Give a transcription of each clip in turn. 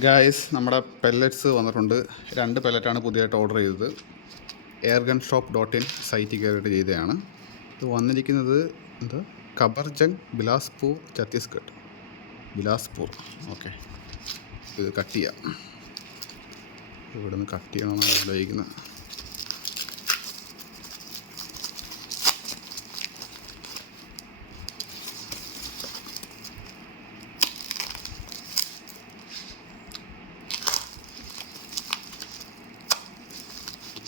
Guys, നമ്മുടെ pellets വന്നിട്ടുണ്ട്. 2 പെല്ലറ്റാണ് പുതിയതായിട്ട് ഓർഡർ ചെയ്തത്. airgunshop.in സൈറ്റിൽ കയറിയിട്ട് ചെയ്തതാണ്. ഇത് വന്നിരിക്കുന്നത് കബർജംഗ്, ബിലാസ്പൂർ, ഛത്തീസ്ഗഡ്. ബിലാസ്പൂർ. ഓക്കെ, ഇത് കട്ട് ചെയ്യാം. ഇവിടെ നിന്ന് കട്ട് ചെയ്യണമെന്നാണ് ആലോചിക്കുന്നത്.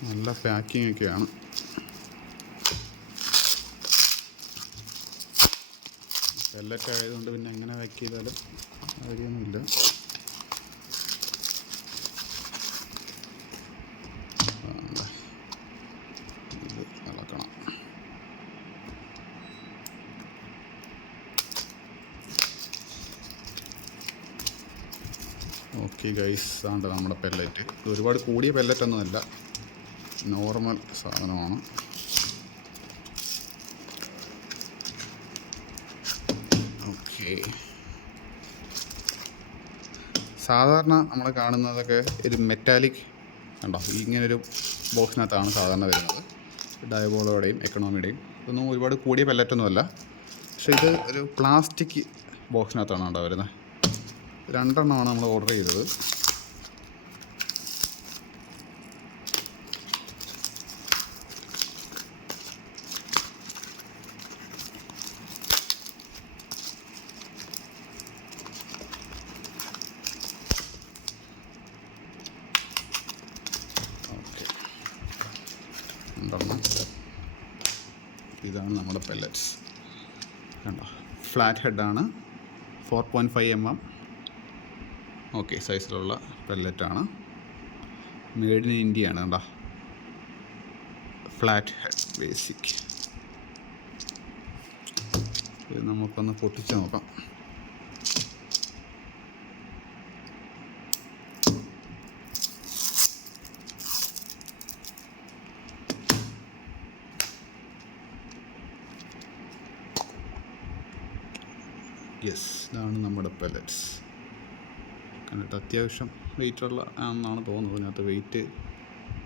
നല്ല പാക്കിംഗ് ഒക്കെയാണ്. പെല്ലറ്റ് ആയതുകൊണ്ട് പിന്നെ എങ്ങനെ പാക്ക് ചെയ്താലും കാര്യമൊന്നുമില്ല. ഇത് ഇളക്കണം. ഓക്കെ ഗൈസ്, ആണ് നമ്മുടെ പെല്ലറ്റ്. ഇത് ഒരുപാട് കൂടിയ പെല്ലറ്റൊന്നുമല്ല, നോർമൽ സാധനമാണ്. ഓക്കെ, സാധാരണ നമ്മൾ കാണുന്നതൊക്കെ ഒരു മെറ്റാലിക് കണ്ടോ, ഇങ്ങനൊരു ബോക്സിനകത്താണ് സാധാരണ വരുന്നത്. ഡയബോളോടെയും എക്കണോമിയുടെയും ഇതൊന്നും ഒരുപാട് കൂടിയ പെല്ലറ്റൊന്നുമല്ല. പക്ഷേ ഇത് ഒരു പ്ലാസ്റ്റിക് ബോക്സിനകത്താണ് കേട്ടോ വരുന്നത്. 2 എണ്ണമാണ് നമ്മൾ ഓർഡർ ചെയ്തത്. ഇതാണ് നമ്മുടെ പെല്ലറ്റ്സ്. കണ്ടോ, ഫ്ലാറ്റ് ഹെഡാണ്, 4.5 mm ഓക്കെ സൈസിലുള്ള പെല്ലറ്റാണ്. മെയ്ഡ് ഇൻ ഇന്ത്യ ആണ്. കണ്ടോ, ഫ്ലാറ്റ് ഹെഡ് ബേസിക്. ഇത് നമുക്കൊന്ന് പൊട്ടിച്ച് നോക്കാം. യെസ്, ഇതാണ് നമ്മുടെ പെല്ലറ്റ്സ്. കണ്ടിട്ട് അത്യാവശ്യം വെയിറ്റുള്ള ആണെന്നാണ് തോന്നുന്നത്. ഇതിനകത്ത് വെയിറ്റ്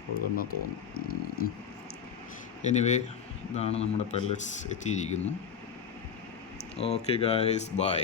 കൊടുക്കണമെന്ന് തോന്നുന്നു. എനിവേ, ഇതാണ് നമ്മുടെ പെല്ലറ്റ്സ് എത്തിയിരിക്കുന്നു. Okay guys, by.